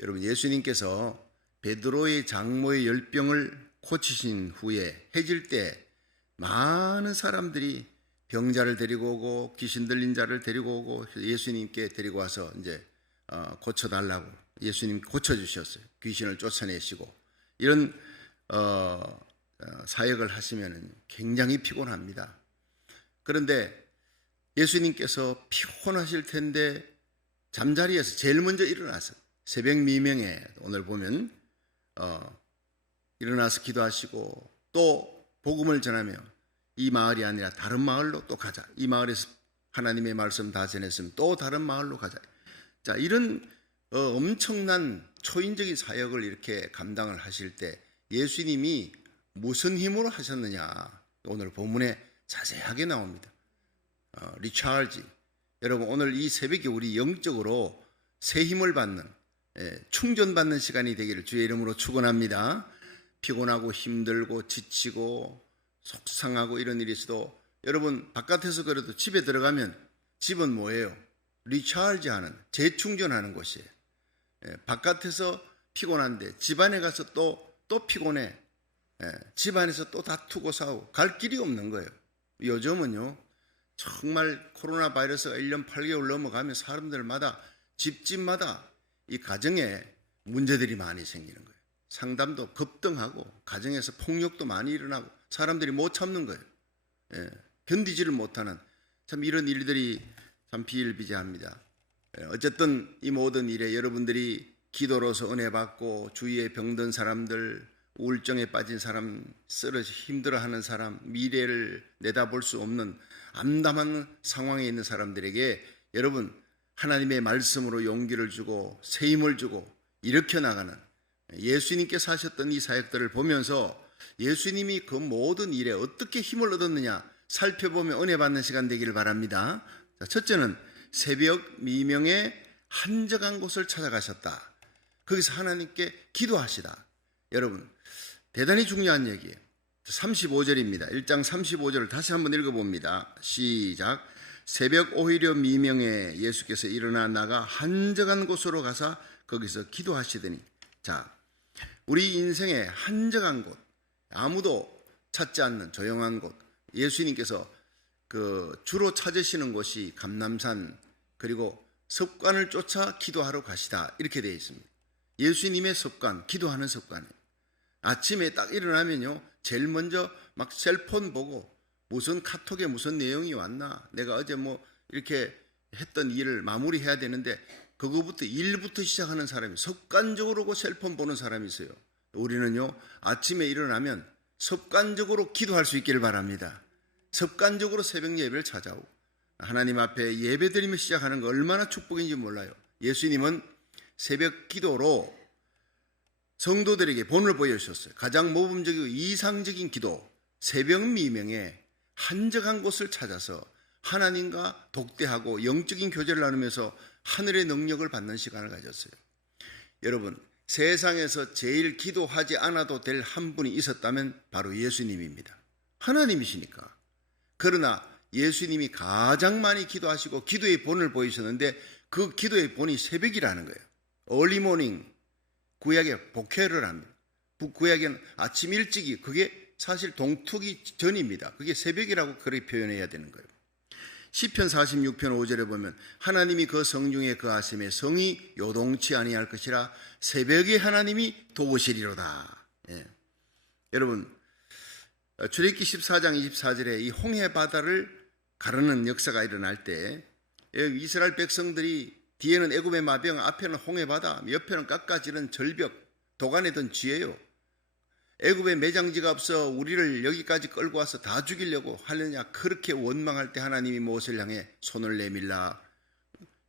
여러분, 예수님께서 베드로의 장모의 열병을 고치신 후에 해질 때 많은 사람들이 병자를 데리고 오고 귀신 들린 자를 데리고 오고 예수님께 데리고 와서 이제 고쳐달라고 예수님 고쳐주셨어요. 귀신을 쫓아내시고 이런 사역을 하시면 굉장히 피곤합니다. 그런데 예수님께서 피곤하실 텐데 잠자리에서 제일 먼저 일어나서 새벽 미명에 오늘 보면 일어나서 기도하시고 또 복음을 전하며 이 마을이 아니라 다른 마을로 또 가자. 이 마을에서 하나님의 말씀 다 전했으면 또 다른 마을로 가자. 자, 이런 엄청난 초인적인 사역을 이렇게 감당을 하실 때 예수님이 무슨 힘으로 하셨느냐 오늘 본문에 자세하게 나옵니다. 리차지. 여러분, 오늘 이 새벽에 우리 영적으로 새 힘을 받는 충전받는 시간이 되기를 주의 이름으로 축원합니다. 피곤하고 힘들고 지치고 속상하고 이런 일이 있어도 여러분 바깥에서 그래도 집에 들어가면 집은 뭐예요? 리차지하는 재충전하는 곳이에요. 바깥에서 피곤한데 집 안에 가서 또 피곤해. 집 안에서 또 다투고 싸우고 갈 길이 없는 거예요. 요즘은요 정말 코로나 바이러스가 1년 8개월 넘어가면 사람들마다 집집마다 이 가정에 문제들이 많이 생기는 거예요. 상담도 급등하고 가정에서 폭력도 많이 일어나고 사람들이 못 참는 거예요. 견디지를 못하는 참 이런 일들이 참 비일비재합니다. 어쨌든 이 모든 일에 여러분들이 기도로서 은혜 받고 주위에 병든 사람들, 우울증에 빠진 사람, 쓰러져 힘들어하는 사람, 미래를 내다볼 수 없는 암담한 상황에 있는 사람들에게 여러분 하나님의 말씀으로 용기를 주고 새 힘을 주고 일으켜 나가는 예수님께서 하셨던 이 사역들을 보면서 예수님이 그 모든 일에 어떻게 힘을 얻었느냐 살펴보며 은혜 받는 시간 되기를 바랍니다. 자, 첫째는 새벽 미명에 한적한 곳을 찾아가셨다. 거기서 하나님께 기도하시다. 여러분, 대단히 중요한 얘기예요. 35절입니다. 1장 35절을 다시 한번 읽어봅니다. 시작. 새벽 오히려 미명에 예수께서 일어나 나가 한적한 곳으로 가서 거기서 기도하시더니, 자, 우리 인생의 한적한 곳, 아무도 찾지 않는 조용한 곳, 예수님께서 주로 찾으시는 곳이 감람산, 그리고 습관을 쫓아 기도하러 가시다, 이렇게 되어 있습니다. 예수님의 습관, 기도하는 습관이에요. 아침에 딱 일어나면요 제일 먼저 막 셀폰 보고 무슨 카톡에 무슨 내용이 왔나, 내가 어제 뭐 이렇게 했던 일을 마무리해야 되는데 그거부터 일부터 시작하는 사람이 습관적으로 그 셀폰 보는 사람이 있어요. 우리는요 아침에 일어나면 습관적으로 기도할 수 있기를 바랍니다. 습관적으로 새벽 예배를 찾아오고 하나님 앞에 예배드리며 시작하는 거 얼마나 축복인지 몰라요. 예수님은 새벽 기도로 성도들에게 본을 보여주셨어요. 가장 모범적이고 이상적인 기도, 새벽 미명에 한적한 곳을 찾아서 하나님과 독대하고 영적인 교제를 나누면서 하늘의 능력을 받는 시간을 가졌어요. 여러분, 세상에서 제일 기도하지 않아도 될 한 분이 있었다면 바로 예수님입니다. 하나님이시니까. 그러나 예수님이 가장 많이 기도하시고 기도의 본을 보이셨는데 그 기도의 본이 새벽이라는 거예요. early morning, 구약에 복회를 합니다. 구약에는 아침 일찍이, 그게 사실 동트기 전입니다. 그게 새벽이라고 그렇게 표현해야 되는 거예요. 시편 46편 5절에 보면 하나님이 그 성중에 거하심에 성이 요동치 아니할 것이라 새벽에 하나님이 도우시리로다. 여러분, 출애굽기 14장 24절에 이 홍해 바다를 가르는 역사가 일어날 때 이스라엘 백성들이 뒤에는 애굽의 마병, 앞에는 홍해 바다, 옆에는 깎아지른 절벽, 도가내던 쥐예요. 애굽에 매장지가 없어 우리를 여기까지 끌고 와서 다 죽이려고 하느냐, 그렇게 원망할 때 하나님이 무엇을 향해 손을 내밀라,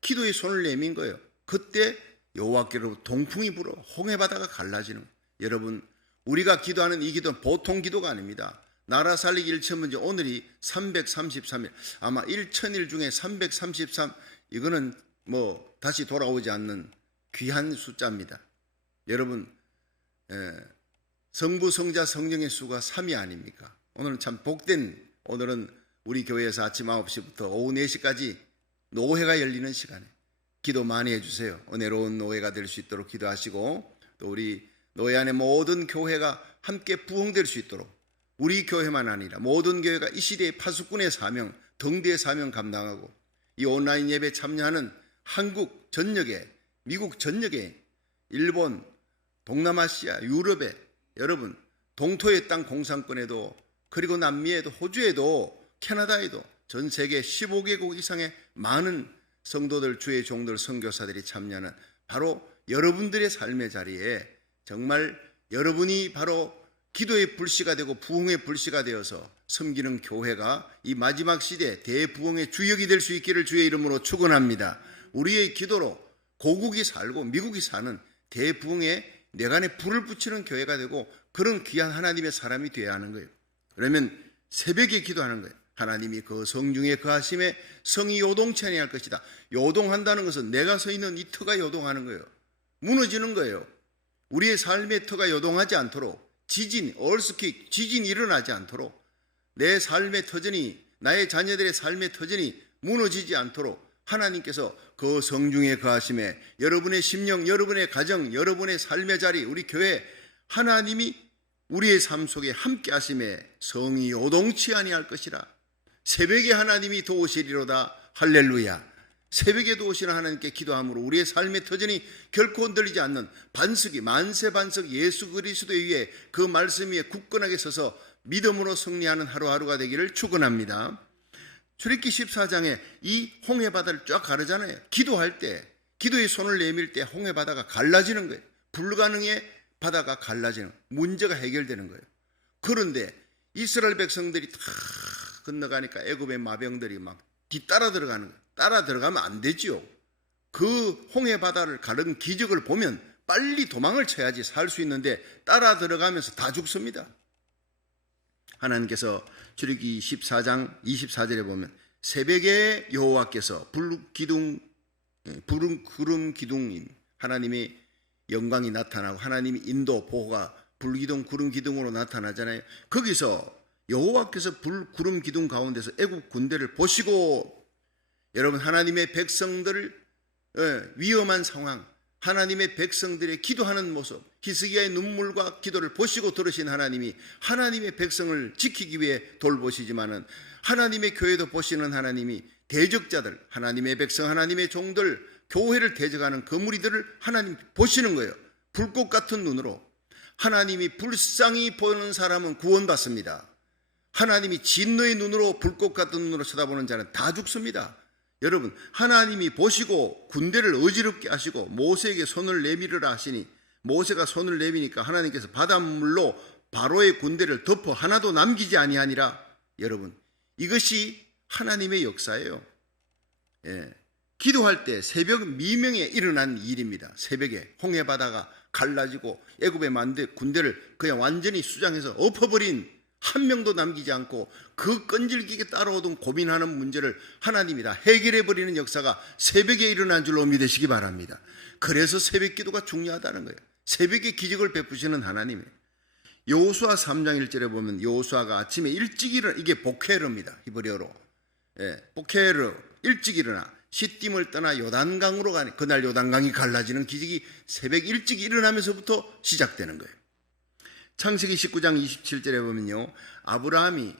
기도의 손을 내민 거예요. 그때 여호와께로 동풍이 불어 홍해 바다가 갈라지는 거예요. 여러분, 우리가 기도하는 이 기도는 보통 기도가 아닙니다. 나라 살리기 1천문제, 오늘이 333일, 아마 1000일 중에 333, 이거는 뭐 다시 돌아오지 않는 귀한 숫자입니다. 여러분, 성부, 성자, 성령의 수가 3이 아닙니까? 오늘은 참 복된, 오늘은 우리 교회에서 아침 9시부터 오후 4시까지 노회가 열리는 시간에 기도 많이 해주세요. 은혜로운 노예가 될 수 있도록 기도하시고, 또 우리 노예 안의 모든 교회가 함께 부흥될 수 있도록, 우리 교회만 아니라 모든 교회가 이 시대의 파수꾼의 사명, 등대의 사명 감당하고, 이 온라인 예배 참여하는 한국 전역에, 미국 전역에, 일본, 동남아시아, 유럽에, 여러분 동토의 땅 공산권에도, 그리고 남미에도, 호주에도, 캐나다에도 전 세계 15개국 이상의 많은 성도들, 주의 종들, 선교사들이 참여하는 바로 여러분들의 삶의 자리에 정말 여러분이 바로 기도의 불씨가 되고 부흥의 불씨가 되어서 섬기는 교회가 이 마지막 시대 대부흥의 주역이 될 수 있기를 주의 이름으로 축원합니다. 우리의 기도로 고국이 살고 미국이 사는 대부흥의 내간에 불을 붙이는 교회가 되고 그런 귀한 하나님의 사람이 되어야 하는 거예요. 그러면 새벽에 기도하는 거예요. 하나님이 그 성중에 거하심에 성이 요동치 아니할 것이다. 요동한다는 것은 내가 서 있는 이 터가 요동하는 거예요. 무너지는 거예요. 우리의 삶의 터가 요동하지 않도록, 지진, 얼스킥, 지진이 일어나지 않도록, 내 삶의 터전이, 나의 자녀들의 삶의 터전이 무너지지 않도록 하나님께서 그 성중에 거하심에 여러분의 심령, 여러분의 가정, 여러분의 삶의 자리, 우리 교회, 하나님이 우리의 삶 속에 함께 하심에 성이 요동치 아니할 것이라. 새벽에 하나님이 도우시리로다. 할렐루야. 새벽에 도우시는 하나님께 기도함으로 우리의 삶의 터전이 결코 흔들리지 않는 반석이, 만세반석 예수 그리스도 위에, 그 말씀 위에 굳건하게 서서 믿음으로 승리하는 하루하루가 되기를 축원합니다. 출애굽기 14장에 이 홍해바다를 쫙 가르잖아요. 기도할 때, 기도의 손을 내밀 때 홍해바다가 갈라지는 거예요. 불가능의 바다가 갈라지는, 문제가 해결되는 거예요. 그런데 이스라엘 백성들이 다 건너가니까 애굽의 마병들이 막 뒤따라 들어가는 거예요. 따라 들어가면 안 되지요. 그 홍해바다를 가른 기적을 보면 빨리 도망을 쳐야지 살 수 있는데 따라 들어가면서 다 죽습니다. 하나님께서 출애굽기 14장 24절에 보면 새벽에 여호와께서 구름 기둥인 하나님의 영광이 나타나고 하나님의 인도 보호가 불기둥 구름 기둥으로 나타나잖아요. 거기서 여호와께서 구름 기둥 가운데서 애굽 군대를 보시고, 여러분 하나님의 백성들을 위험한 상황, 하나님의 백성들의 기도하는 모습, 히스기야의 눈물과 기도를 보시고 들으신 하나님이 하나님의 백성을 지키기 위해 돌보시지만은 하나님의 교회도 보시는 하나님이 대적자들, 하나님의 백성, 하나님의 종들, 교회를 대적하는 그 무리들을 하나님 보시는 거예요. 불꽃 같은 눈으로. 하나님이 불쌍히 보는 사람은 구원받습니다. 하나님이 진노의 눈으로, 불꽃 같은 눈으로 쳐다보는 자는 다 죽습니다. 여러분 하나님이 보시고 군대를 어지럽게 하시고 모세에게 손을 내밀으라 하시니, 모세가 손을 내미니까 하나님께서 바닷물로 바로의 군대를 덮어 하나도 남기지 아니하니라. 여러분 이것이 하나님의 역사예요. 기도할 때 새벽 미명에 일어난 일입니다. 새벽에 홍해바다가 갈라지고 애굽의 군대를 그냥 완전히 수장해서 엎어버린, 한 명도 남기지 않고 그 끈질기게 따라오던 고민하는 문제를 하나님이 다 해결해버리는 역사가 새벽에 일어난 줄로 믿으시기 바랍니다. 그래서 새벽 기도가 중요하다는 거예요. 새벽에 기적을 베푸시는 하나님이에요. 여호수아 3장 1절에 보면 여호수아가 아침에 일찍 일어나, 이게 보케르입니다. 히브리어로. 보케르, 일찍 일어나 시딤을 떠나 요단강으로 가니, 그날 요단강이 갈라지는 기적이 새벽 일찍 일어나면서부터 시작되는 거예요. 창세기 19장 27절에 보면요, 아브라함이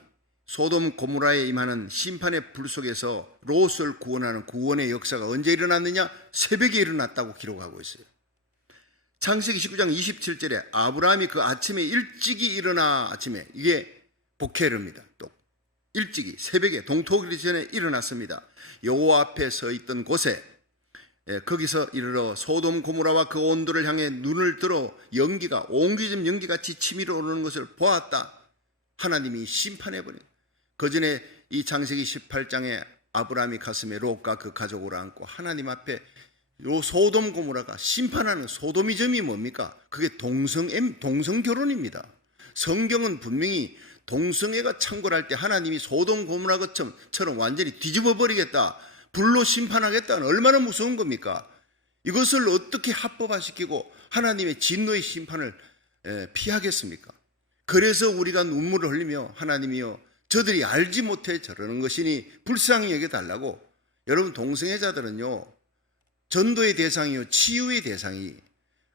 소돔 고모라에 임하는 심판의 불 속에서 롯을 구원하는 구원의 역사가 언제 일어났느냐? 새벽에 일어났다고 기록하고 있어요. 창세기 19장 27절에 아브라함이 그 아침에 일찍이 일어나, 아침에, 이게 보케르입니다. 또 일찍이 새벽에 동토기리 전에 일어났습니다. 여호와 앞에 서 있던 곳에, 거기서 이르러 소돔 고모라와 그 온도를 향해 눈을 들어 연기가, 옹기즘 연기같이 치밀어 오르는 것을 보았다. 하나님이 심판해버린. 그 전에 이 창세기 18장에 아브라함이 가슴에 롯과 그 가족을 안고 하나님 앞에 요 소돔 고모라가 심판하는, 소돔이즘이 뭡니까? 그게 동성 결혼입니다. 성경은 분명히 동성애가 창궐할 때 하나님이 소돔 고모라 것처럼 완전히 뒤집어 버리겠다, 불로 심판하겠다는, 얼마나 무서운 겁니까? 이것을 어떻게 합법화시키고 하나님의 진노의 심판을 피하겠습니까? 그래서 우리가 눈물을 흘리며 하나님이여 저들이 알지 못해 저러는 것이니 불쌍히 여겨달라고. 여러분 동성애자들은요, 전도의 대상이요 치유의 대상이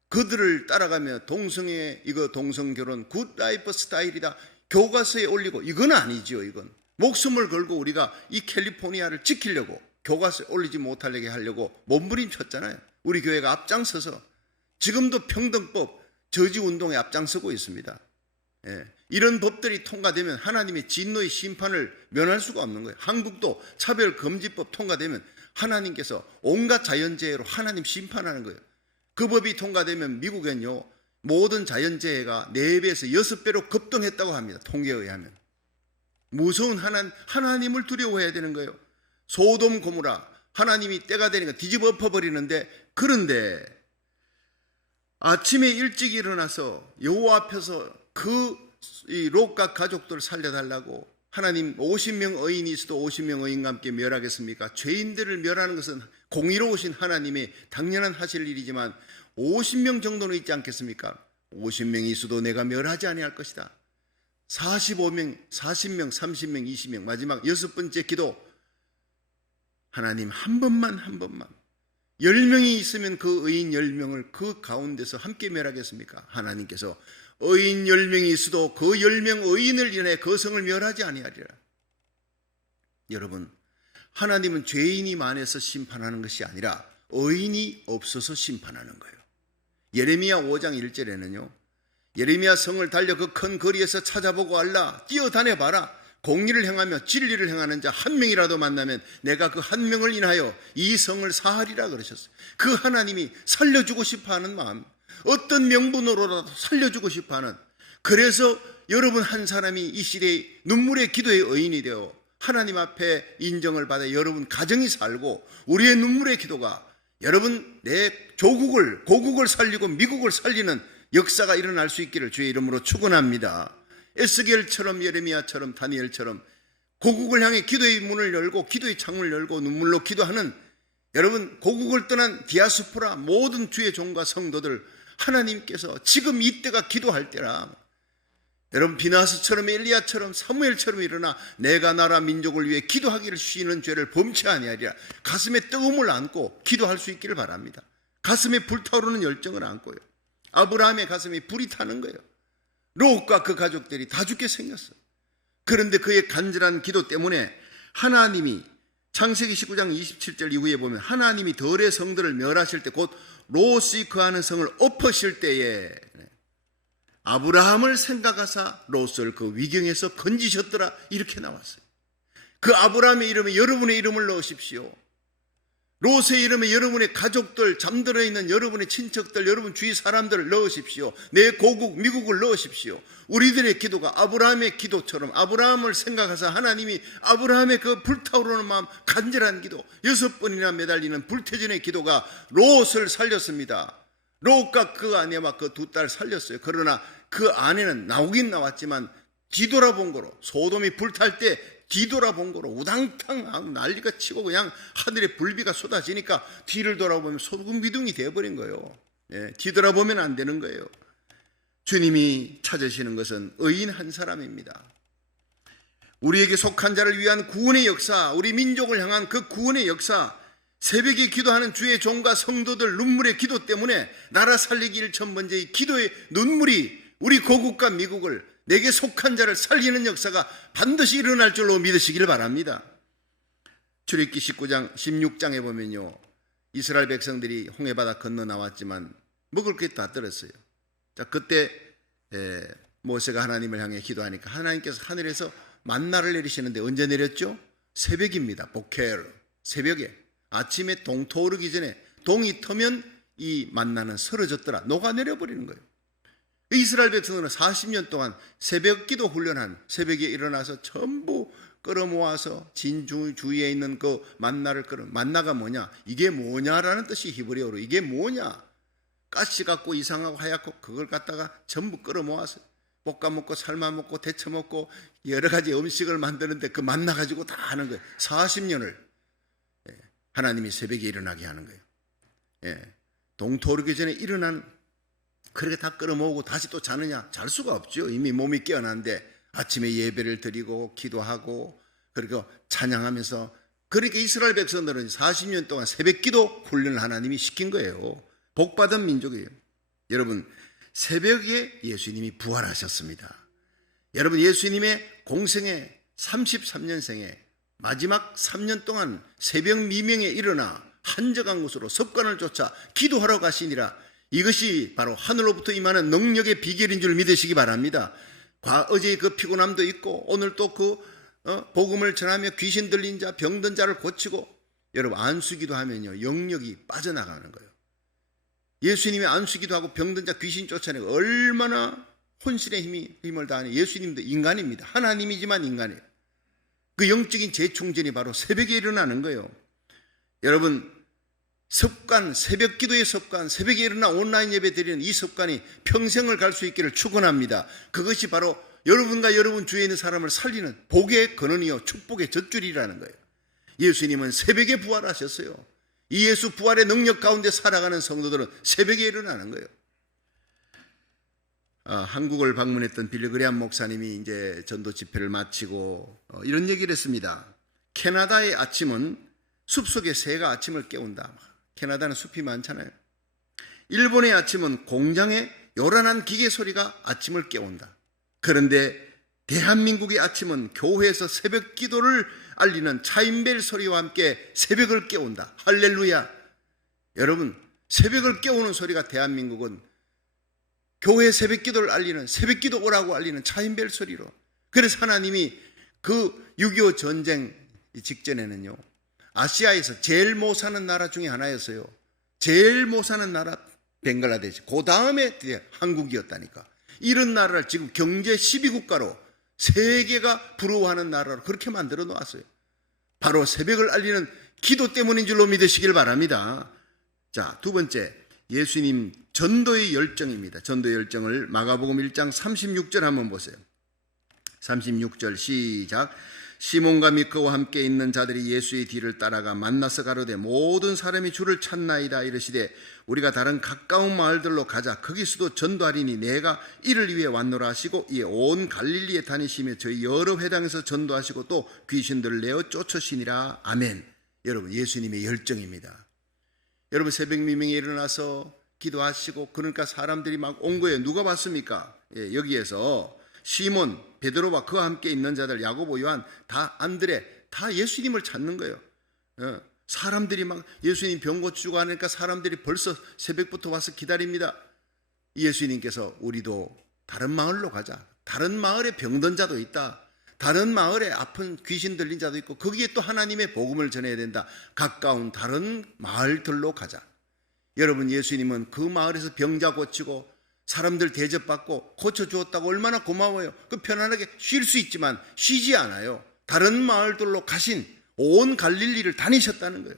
그들을 따라가며 동성 결혼 굿 라이프 스타일이다 교과서에 올리고 이건 아니죠. 이건 목숨을 걸고 우리가 이 캘리포니아를 지키려고 교과서에 올리지 못하게 하려고 몸부림쳤잖아요. 우리 교회가 앞장서서 지금도 평등법 저지운동에 앞장서고 있습니다. 이런 법들이 통과되면 하나님의 진노의 심판을 면할 수가 없는 거예요. 한국도 차별금지법 통과되면 하나님께서 온갖 자연재해로 하나님 심판하는 거예요. 그 법이 통과되면 미국엔요 모든 자연재해가 4배에서 6배로 급등했다고 합니다. 통계에 의하면. 무서운 하나님을 두려워해야 되는 거예요. 소돔 고모라 하나님이 때가 되니까 뒤집어 엎어버리는데, 그런데 아침에 일찍 일어나서 여호와 앞에서 이 롯과 가족들을 살려달라고 하나님 50명 의인이 있어도 50명 의인과 함께 멸하겠습니까? 죄인들을 멸하는 것은 공의로우신 하나님의 당연한 하실 일이지만 50명 정도는 있지 않겠습니까? 50명이 있어도 내가 멸하지 아니할 것이다. 45명, 40명, 30명, 20명 마지막 6번째 기도, 하나님 한 번만 10명이 있으면 그 의인 10명을 그 가운데서 함께 멸하겠습니까? 하나님께서 의인 10명이 있어도 그 10명 의인을 인해 그 성을 멸하지 아니하리라. 여러분, 하나님은 죄인이 많아서 심판하는 것이 아니라 의인이 없어서 심판하는 거예요. 예레미야 5장 1절에는요 예레미야 성을 달려 그 큰 거리에서 찾아보고 알라. 뛰어다녀봐라. 공의를 행하며 진리를 행하는 자 한 명이라도 만나면 내가 그 한 명을 인하여 이 성을 사하리라 그러셨어요. 그 하나님이 살려주고 싶어하는 마음, 어떤 명분으로라도 살려주고 싶어하는, 그래서 여러분 한 사람이 이 시대의 눈물의 기도의 의인이 되어 하나님 앞에 인정을 받아 여러분 가정이 살고 우리의 눈물의 기도가 여러분 내 고국을 살리고 미국을 살리는 역사가 일어날 수 있기를 주의 이름으로 축원합니다. 에스겔처럼 예레미야처럼 다니엘처럼 고국을 향해 기도의 문을 열고 기도의 창문을 열고 눈물로 기도하는 여러분 고국을 떠난 디아스포라 모든 주의 종과 성도들, 하나님께서 지금 이때가 기도할 때라. 여러분 비나스처럼 엘리야처럼 사무엘처럼 일어나 내가 나라 민족을 위해 기도하기를 쉬는 죄를 범치 아니하리라. 가슴에 뜨거움을 안고 기도할 수 있기를 바랍니다. 가슴에 불타오르는 열정을 안고요. 아브라함의 가슴에 불이 타는 거예요. 롯과 그 가족들이 다 죽게 생겼어요. 그런데 그의 간절한 기도 때문에 하나님이 창세기 19장 27절 이후에 보면 하나님이 덜의 성들을 멸하실 때, 곧 롯이 거하는 성을 엎으실 때에 아브라함을 생각하사 롯을 그 위경에서 건지셨더라, 이렇게 나왔어요. 그 아브라함의 이름에 여러분의 이름을 넣으십시오. 롯의 이름에 여러분의 가족들, 잠들어 있는 여러분의 친척들, 여러분 주위 사람들을 넣으십시오. 내 고국 미국을 넣으십시오. 우리들의 기도가 아브라함의 기도처럼 아브라함을 생각하사 하나님이 아브라함의 그 불타오르는 마음, 간절한 기도, 6번이나 매달리는 불태전의 기도가 롯을 살렸습니다. 롯과 그 아내와 그 두 딸 살렸어요. 그러나 그 아내는 나오긴 나왔지만 뒤돌아본 거로, 소돔이 불탈 때 뒤돌아본 거로 우당탕 난리가 치고 그냥 하늘에 불비가 쏟아지니까 뒤를 돌아보면 소금기둥이 되어버린 거예요. 뒤돌아보면 안 되는 거예요. 주님이 찾으시는 것은 의인 한 사람입니다. 우리에게 속한 자를 위한 구원의 역사, 우리 민족을 향한 그 구원의 역사, 새벽에 기도하는 주의 종과 성도들 눈물의 기도 때문에 나라 살리기 1,000번째의 기도의 눈물이 우리 고국과 미국을, 내게 속한 자를 살리는 역사가 반드시 일어날 줄로 믿으시기를 바랍니다. 출애굽기 16장에 보면요, 이스라엘 백성들이 홍해바다 건너 나왔지만 먹을 게 다 떨었어요. 자, 그때 모세가 하나님을 향해 기도하니까 하나님께서 하늘에서 만나를 내리시는데 언제 내렸죠? 새벽입니다. 보케르, 새벽에. 아침에 동 터오르기 전에 동이 터면 이 만나는 쓰러졌더라, 녹아내려버리는 거예요. 이스라엘 백성들은 40년 동안 새벽 기도 훈련한, 새벽에 일어나서 전부 끌어모아서 진주 주위에 있는 그 만나를 만나가 뭐냐, 이게 뭐냐라는 뜻이 히브리어로, 이게 뭐냐, 가시 같고 이상하고 하얗고 그걸 갖다가 전부 끌어모아서 볶아 먹고 삶아 먹고 데쳐 먹고 여러 가지 음식을 만드는데 그 만나 가지고 다 하는 거예요. 40년을 하나님이 새벽에 일어나게 하는 거예요. 동토르기 전에 일어난, 그렇게 다 끌어모으고 다시 또 자느냐? 잘 수가 없죠. 이미 몸이 깨어난데 아침에 예배를 드리고 기도하고 그리고 찬양하면서 그러니까 이스라엘 백성들은 40년 동안 새벽기도 훈련을 하나님이 시킨 거예요. 복받은 민족이에요. 여러분, 새벽에 예수님이 부활하셨습니다. 여러분, 예수님의 공생애 33년생에 마지막 3년 동안 새벽 미명에 일어나 한적한 곳으로 습관을 쫓아 기도하러 가시니라. 이것이 바로 하늘로부터 임하는 능력의 비결인 줄 믿으시기 바랍니다. 어제의 그 피곤함도 있고 오늘 또 그 복음을 전하며 귀신 들린 자, 병든 자를 고치고, 여러분 안수기도 하면요 영역이 빠져나가는 거예요. 예수님이 안수기도 하고 병든 자 귀신 쫓아내고 얼마나 혼신의 힘을 다하니. 예수님도 인간입니다. 하나님이지만 인간이에요. 그 영적인 재충전이 바로 새벽에 일어나는 거예요. 여러분, 습관, 새벽 기도의 습관, 새벽에 일어나 온라인 예배 드리는 이 습관이 평생을 갈 수 있기를 축원합니다. 그것이 바로 여러분과 여러분 주위에 있는 사람을 살리는 복의 근원이요 축복의 젖줄이라는 거예요. 예수님은 새벽에 부활하셨어요. 이 예수 부활의 능력 가운데 살아가는 성도들은 새벽에 일어나는 거예요. 한국을 방문했던 빌리그레암 목사님이 이제 전도 집회를 마치고 이런 얘기를 했습니다. 캐나다의 아침은 숲속의 새가 아침을 깨운다. 캐나다는 숲이 많잖아요. 일본의 아침은 공장의 요란한 기계 소리가 아침을 깨운다. 그런데 대한민국의 아침은 교회에서 새벽 기도를 알리는 차인벨 소리와 함께 새벽을 깨운다. 할렐루야. 여러분, 새벽을 깨우는 소리가 대한민국은 교회 새벽 기도를 알리는, 새벽 기도 오라고 알리는 차인벨 소리로. 그래서 하나님이 그 6.25 전쟁 직전에는요, 아시아에서 제일 못 사는 나라 중에 하나였어요. 제일 못 사는 나라 벵글라데시, 그 다음에 한국이었다니까. 이런 나라를 지금 경제 12국가로 세계가 부러워하는 나라로 그렇게 만들어 놓았어요. 바로 새벽을 알리는 기도 때문인 줄로 믿으시길 바랍니다. 자, 두 번째, 예수님 전도의 열정입니다. 전도의 열정을 마가복음 1장 36절 한번 보세요. 36절 시작. 시몬과 미크와 함께 있는 자들이 예수의 뒤를 따라가 만나서 가로되 모든 사람이 주를 찾나이다 이르시되 우리가 다른 가까운 마을들로 가자. 거기서도 전도하리니 내가 이를 위해 왔노라 하시고 이에 온 갈릴리에 다니시며 저희 여러 회당에서 전도하시고 또 귀신들을 내어 쫓으시니라. 아멘. 여러분, 예수님의 열정입니다. 여러분, 새벽 미명에 일어나서 기도하시고 그러니까 사람들이 막 온 거예요. 누가 봤습니까? 여기에서 시몬, 베드로와 그와 함께 있는 자들, 야고보, 요한, 다 안드레, 다 예수님을 찾는 거예요. 사람들이 막 예수님 병 고치고 하니까 사람들이 벌써 새벽부터 와서 기다립니다. 예수님께서 우리도 다른 마을로 가자. 다른 마을에 병든 자도 있다. 다른 마을에 아픈 귀신 들린 자도 있고 거기에 또 하나님의 복음을 전해야 된다. 가까운 다른 마을들로 가자. 여러분, 예수님은 그 마을에서 병자 고치고 사람들 대접받고 고쳐주었다고 얼마나 고마워요. 그 편안하게 쉴 수 있지만 쉬지 않아요. 다른 마을들로 가신 온 갈릴리를 다니셨다는 거예요.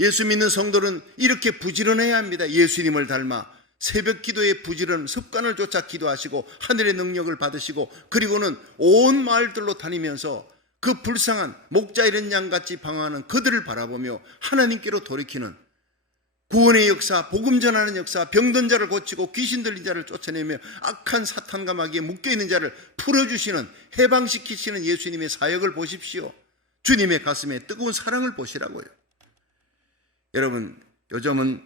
예수 믿는 성도는 이렇게 부지런해야 합니다. 예수님을 닮아 새벽 기도의 부지런 습관을 쫓아 기도하시고 하늘의 능력을 받으시고 그리고는 온 마을들로 다니면서 그 불쌍한 목자 잃은 양같이 방황하는 그들을 바라보며 하나님께로 돌이키는 구원의 역사, 복음 전하는 역사, 병든 자를 고치고 귀신 들린 자를 쫓아내며 악한 사탄과 마귀에 묶여있는 자를 풀어주시는, 해방시키시는 예수님의 사역을 보십시오. 주님의 가슴에 뜨거운 사랑을 보시라고요. 여러분, 요즘은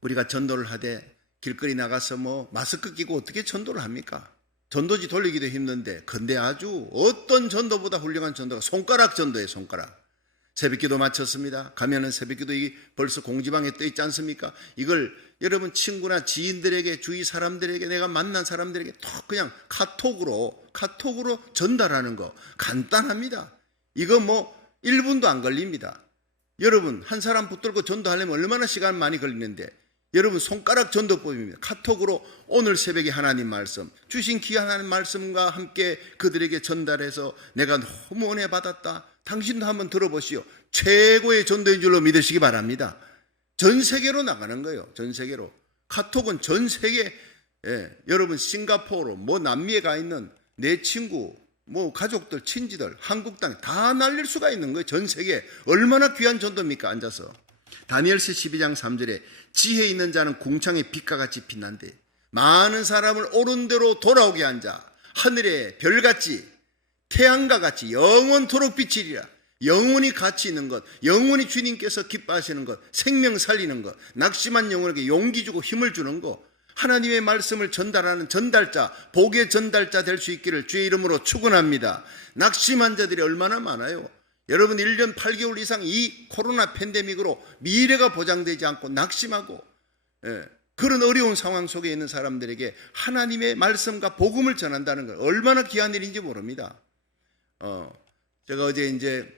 우리가 전도를 하되 길거리 나가서 마스크 끼고 어떻게 전도를 합니까? 전도지 돌리기도 힘든데, 근데 아주 어떤 전도보다 훌륭한 전도가 손가락 전도예요. 손가락. 새벽기도 마쳤습니다. 가면은 새벽기도 벌써 공지방에 떠 있지 않습니까? 이걸 여러분 친구나 지인들에게, 주위 사람들에게, 내가 만난 사람들에게 톡 그냥 카톡으로 전달하는 거 간단합니다. 이거 1분도 안 걸립니다. 여러분, 한 사람 붙들고 전도하려면 얼마나 시간 많이 걸리는데, 여러분 손가락 전도법입니다. 카톡으로 오늘 새벽에 하나님 말씀, 주신 귀한 하나님 말씀과 함께 그들에게 전달해서 내가 너무 은혜 받았다. 당신도 한번 들어보시오. 최고의 전도인 줄로 믿으시기 바랍니다. 전 세계로 나가는 거예요. 전 세계로. 카톡은 전 세계, 여러분 싱가포르, 남미에 가 있는 내 친구, 가족들, 친지들, 한국 땅에 다 날릴 수가 있는 거예요. 전 세계. 얼마나 귀한 전도입니까? 앉아서. 다니엘서 12장 3절에 지혜 있는 자는 궁창의 빛과 같이 빛난데 많은 사람을 옳은 대로 돌아오게 한 자 하늘의 별같이 태양과 같이 영원토록 비치리라. 영원히 가치 있는 것, 영원히 주님께서 기뻐하시는 것, 생명 살리는 것, 낙심한 영혼에게 용기 주고 힘을 주는 것, 하나님의 말씀을 전달하는 전달자, 복의 전달자 될 수 있기를 주의 이름으로 축원합니다. 낙심한 자들이 얼마나 많아요. 여러분 1년 8개월 이상 이 코로나 팬데믹으로 미래가 보장되지 않고 낙심하고 그런 어려운 상황 속에 있는 사람들에게 하나님의 말씀과 복음을 전한다는 것 얼마나 귀한 일인지 모릅니다. 제가 어제 이제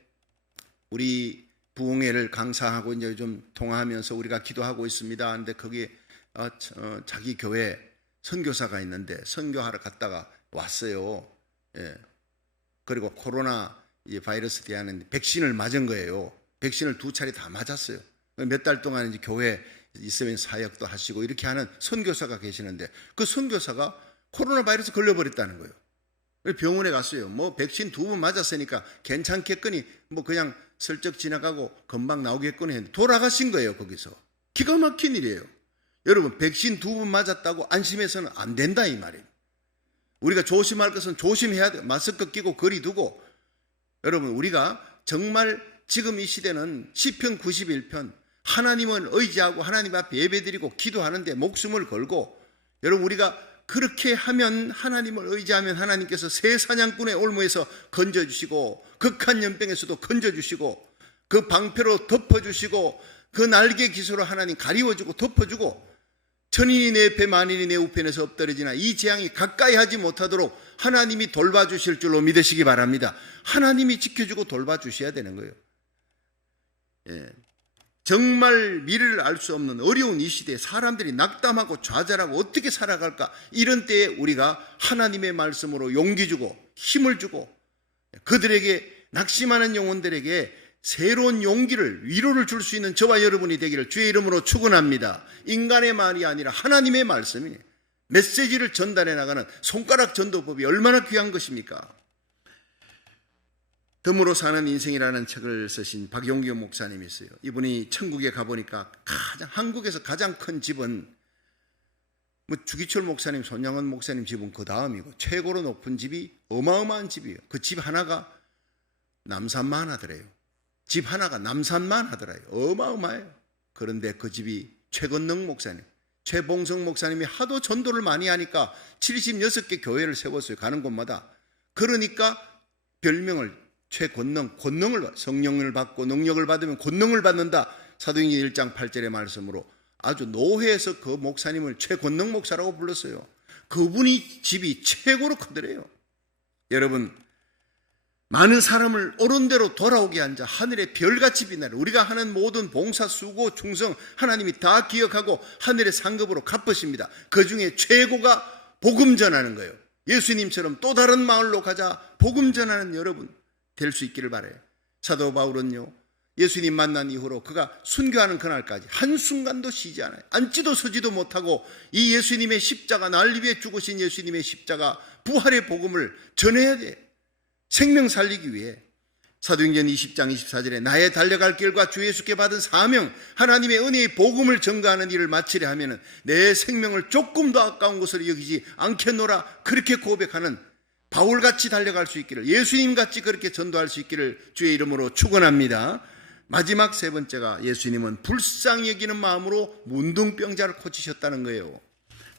우리 부흥회를 강사하고 이제 좀 통화하면서 우리가 기도하고 있습니다. 근데 거기에 자기 교회 선교사가 있는데 선교하러 갔다가 왔어요. 그리고 코로나 바이러스 대하는 백신을 맞은 거예요. 백신을 2차례 다 맞았어요. 몇 달 동안 이제 교회 있으면 사역도 하시고 이렇게 하는 선교사가 계시는데 그 선교사가 코로나 바이러스 걸려버렸다는 거예요. 병원에 갔어요. 뭐 백신 2번 맞았으니까 괜찮겠거니 뭐 그냥 슬쩍 지나가고 금방 나오겠거니 했는데 돌아가신 거예요. 거기서. 기가 막힌 일이에요. 여러분 백신 2번 맞았다고 안심해서는 안 된다 이 말이에요. 우리가 조심할 것은 조심해야 돼요. 마스크 끼고 거리 두고. 여러분 우리가 정말 지금 이 시대는 시편 91편 하나님은 의지하고 하나님 앞에 예배드리고 기도하는데 목숨을 걸고 여러분 우리가 그렇게 하면 하나님을 의지하면 하나님께서 새 사냥꾼의 올무에서 건져주시고 극한 연병에서도 건져주시고 그 방패로 덮어주시고 그 날개 기수로 하나님 가리워주고 덮어주고 천인이 내 옆에 만인이 내 우편에서 엎드러지나 이 재앙이 가까이 하지 못하도록 하나님이 돌봐주실 줄로 믿으시기 바랍니다. 하나님이 지켜주고 돌봐주셔야 되는 거예요. 정말 미래를 알 수 없는 어려운 이 시대에 사람들이 낙담하고 좌절하고 어떻게 살아갈까 이런 때에 우리가 하나님의 말씀으로 용기 주고 힘을 주고 그들에게 낙심하는 영혼들에게 새로운 용기를 위로를 줄 수 있는 저와 여러분이 되기를 주의 이름으로 축원합니다. 인간의 말이 아니라 하나님의 말씀이 메시지를 전달해 나가는 손가락 전도법이 얼마나 귀한 것입니까? 덤으로 사는 인생이라는 책을 쓰신 박용규 목사님이 있어요. 이분이 천국에 가보니까 한국에서 가장 큰 집은 뭐 주기철 목사님, 손양원 목사님 집은 그 다음이고 최고로 높은 집이 어마어마한 집이에요. 그 집 하나가 남산만 하더래요. 집 하나가 남산만 하더라요. 어마어마해요. 그런데 그 집이 최건능 목사님, 최봉성 목사님이 하도 전도를 많이 하니까 76개 교회를 세웠어요. 가는 곳마다. 그러니까 별명을 최권능, 권능을 성령을 받고 능력을 받으면 권능을 받는다. 사도행전 1장 8절의 말씀으로 아주 노회에서 그 목사님을 최권능 목사라고 불렀어요. 그분이 집이 최고로 크더래요. 여러분 많은 사람을 옳은 대로 돌아오게 앉아 하늘의 별같이 빛나는 우리가 하는 모든 봉사, 수고, 충성 하나님이 다 기억하고 하늘의 상급으로 갚으십니다. 그 중에 최고가 복음 전하는 거예요. 예수님처럼 또 다른 마을로 가자 복음 전하는 여러분 될 수 있기를 바라요. 사도 바울은요 예수님 만난 이후로 그가 순교하는 그날까지 한순간도 쉬지 않아요. 앉지도 서지도 못하고 이 예수님의 십자가 날 위해 죽으신 예수님의 십자가 부활의 복음을 전해야 돼. 생명 살리기 위해 사도행전 20장 24절에 나의 달려갈 길과 주 예수께 받은 사명 하나님의 은혜의 복음을 전가하는 일을 마치려 하면 내 생명을 조금 더 아까운 것으로 여기지 않겠노라 그렇게 고백하는 바울같이 달려갈 수 있기를 예수님같이 그렇게 전도할 수 있기를 주의 이름으로 축원합니다. 마지막 세 번째가 예수님은 불쌍히 여기는 마음으로 문둥병자를 고치셨다는 거예요.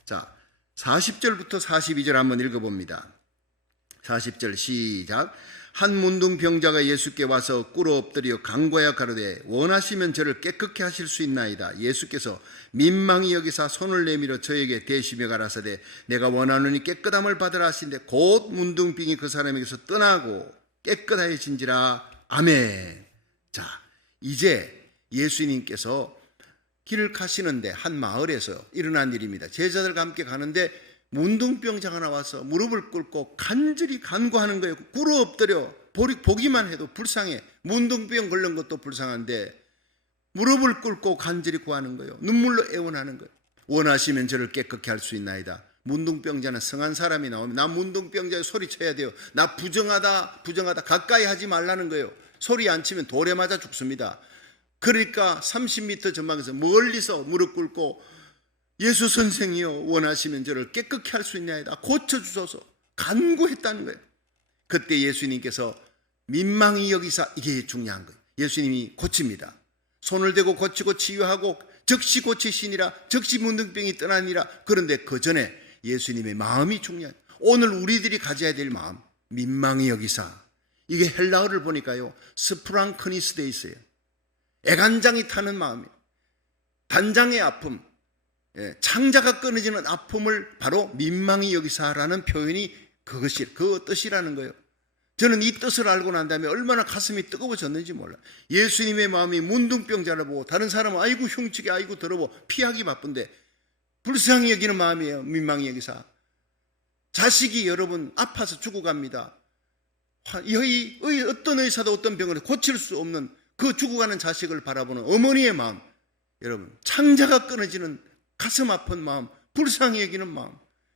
자, 40절부터 42절 한번 읽어봅니다. 40절 시작. 한 문둥병자가 예수께 와서 꿇어 엎드려 간구하여 가로되 원하시면 저를 깨끗게 하실 수 있나이다. 예수께서 민망히 여기사 손을 내밀어 저에게 대시며 가라사대 내가 원하노니 깨끗함을 받으라 하신데 곧 문둥병이 그 사람에게서 떠나고 깨끗하여진지라. 아멘. 자, 이제 예수님께서 길을 가시는데 한 마을에서 일어난 일입니다. 제자들과 함께 가는데 문둥병자가 나와서 무릎을 꿇고 간절히 간구하는 거예요. 꿇어 엎드려 보기만 해도 불쌍해. 문둥병 걸린 것도 불쌍한데 무릎을 꿇고 간절히 구하는 거예요. 눈물로 애원하는 거예요. 원하시면 저를 깨끗게 할 수 있나이다. 문둥병자는 성한 사람이 나오면 나 문둥병자에 소리쳐야 돼요. 나 부정하다 가까이 하지 말라는 거예요. 소리 안 치면 돌에 맞아 죽습니다. 그러니까 30m 전방에서 멀리서 무릎 꿇고 예수 선생이여 원하시면 저를 깨끗게 할 수 있나이다. 고쳐주소서 간구했다는 거예요. 그때 예수님께서 민망히 여기사, 이게 중요한 거예요. 예수님이 고칩니다. 손을 대고 고치고 치유하고 즉시 고치시니라, 즉시 문둥병이 떠나니라. 그런데 그 전에 예수님의 마음이 중요해요. 오늘 우리들이 가져야 될 마음, 민망히 여기사. 이게 헬라어를 보니까요, 스프랑크니스 돼 있어요. 애간장이 타는 마음이에요. 단장의 아픔, 창자가 끊어지는 아픔을 바로 민망히 여기사라는 표현이 그 뜻이라는 거예요. 저는 이 뜻을 알고 난 다음에 얼마나 가슴이 뜨거워졌는지 몰라요. 예수님의 마음이 문둥병자를 보고 다른 사람은 아이고 흉측이, 아이고 더러워, 피하기 바쁜데 불쌍히 여기는 마음이에요. 민망히 여기사. 자식이 여러분 아파서 죽어갑니다. 어떤 의사도 어떤 병을 고칠 수 없는 그 죽어가는 자식을 바라보는 어머니의 마음, 여러분 창자가 끊어지는 가슴 아픈 마음, 불쌍히 여기는 마음,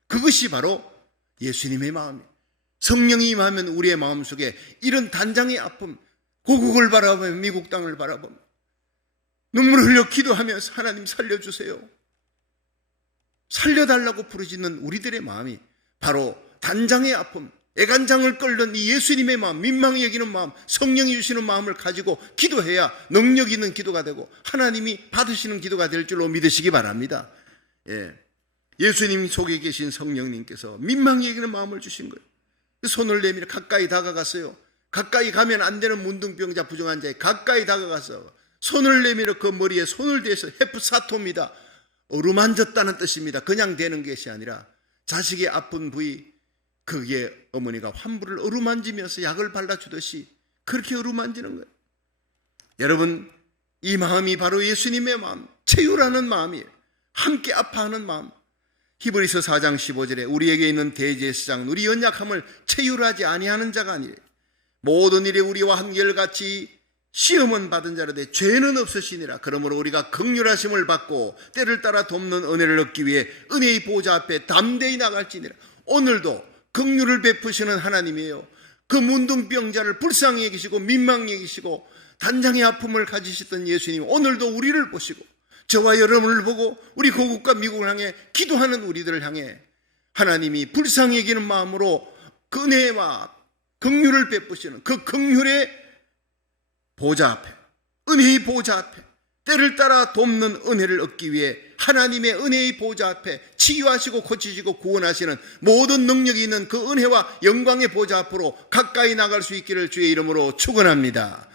그것이 바로 예수님의 마음이에요. 성령이 임하면 우리의 마음속에 이런 단장의 아픔, 고국을 바라보며 미국 땅을 바라보며 눈물을 흘려 기도하면서 하나님 살려주세요, 살려달라고 부르짖는 우리들의 마음이 바로 단장의 아픔, 애간장을 끓는 이 예수님의 마음, 민망히 여기는 마음, 성령이 주시는 마음을 가지고 기도해야 능력 있는 기도가 되고 하나님이 받으시는 기도가 될 줄로 믿으시기 바랍니다. 예수님 속에 계신 성령님께서 민망히 여기는 마음을 주신 거예요. 손을 내밀어 가까이 다가갔어요. 가까이 가면 안 되는 문둥병자, 부정한 자에 가까이 다가가서 손을 내밀어 그 머리에 손을 대서 헤프사토입니다. 어루만졌다는 뜻입니다. 그냥 되는 것이 아니라 자식의 아픈 부위, 거기에 어머니가 환부를 어루만지면서 약을 발라주듯이 그렇게 어루만지는 거예요. 여러분, 이 마음이 바로 예수님의 마음, 체유라는 마음이에요. 함께 아파하는 마음. 히브리서 4장 15절에 우리에게 있는 대제사장은 우리 연약함을 체휼하지 아니하는 자가 아니래, 모든 일에 우리와 한결같이 시험은 받은 자라되 죄는 없으시니라. 그러므로 우리가 긍휼하심을 받고 때를 따라 돕는 은혜를 얻기 위해 은혜의 보좌 앞에 담대히 나갈지니라. 오늘도 긍휼을 베푸시는 하나님이에요. 그 문둥병자를 불쌍히 여기시고 민망히 여기시고 단장의 아픔을 가지셨던 예수님, 오늘도 우리를 보시고 저와 여러분을 보고 우리 고국과 미국을 향해 기도하는 우리들을 향해 하나님이 불쌍히 여기는 마음으로 그 은혜와 긍휼을 베푸시는 그 긍휼의 보좌 앞에, 은혜의 보좌 앞에 때를 따라 돕는 은혜를 얻기 위해 하나님의 은혜의 보좌 앞에 치유하시고 고치시고 구원하시는 모든 능력이 있는 그 은혜와 영광의 보좌 앞으로 가까이 나갈 수 있기를 주의 이름으로 축원합니다.